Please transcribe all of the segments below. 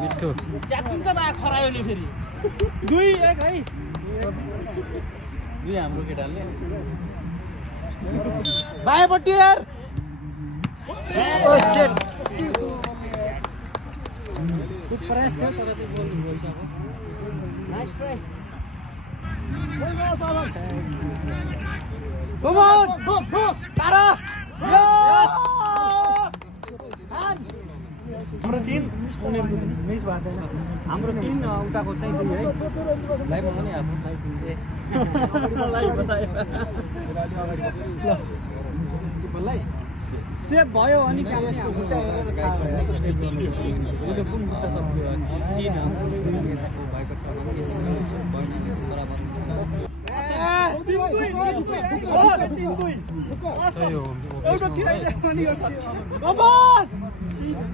मिठो च्यातिन्छ बा खरायोले फेरि 2-1 है दुई हाम्रो केटाले बायापट्टि यार ओ शिट त्यो प्रयास थियो तर चाहिँ गोल भएछ अब nice try come on go Tara yes हाम्रो टिम उनीहरुको मिस भएको छैन हाम्रो टिम उताको चाहिँ 2 है लाइभ हो नि आफ्नो लाइभ बसायो किपरलाई सेभ भयो अनि यसको खुट्टा हेरेर थाहा भयो उसले कुन खुट्टा तत्त्व 3 हाम्रो 2 भएको छ भने यसरी बराबर एउटा थिराइले पनि यो सट कमन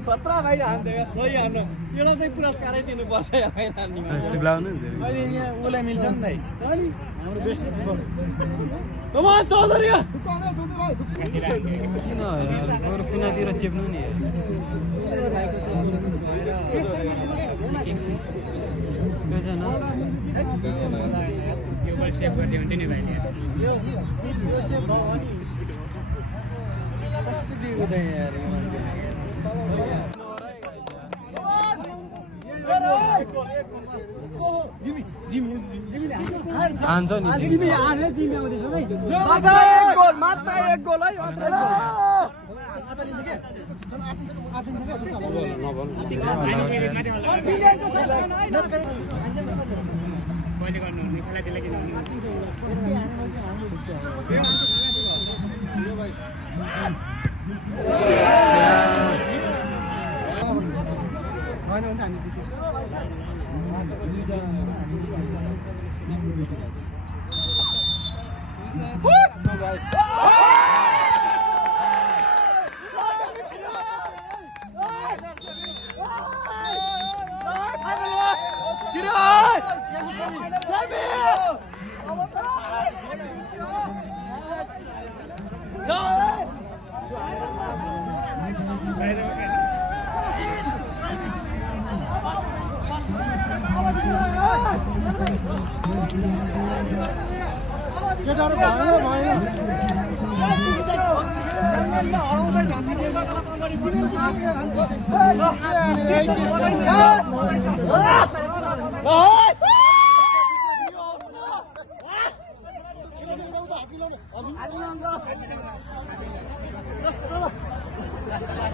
खतरा बाहिर हान्दै सही हान्न यसलाई चाहिँ पुरस्कारै दिनुपर्छ यहाँ हान्नेमा चिप्लाउनु अहिले यहाँ उलाई मिल्छ नि दाइ अनि हाम्रो बेस्ट कमन चौधरी किन अरु कुनातिर चिप्नु नि कजना यो बल सेभ गर्दै हुन्छ नि भाइले यो सेभ भयो अनि कस्तो दिएको त यार यो मान्छेले हान्छ नि जिमी आने जिमी आउँदैछ है मात्र एक गोल है मात्र एक गोल आतिन्छ के पहिले गर्नुहुने खेलाडीले किन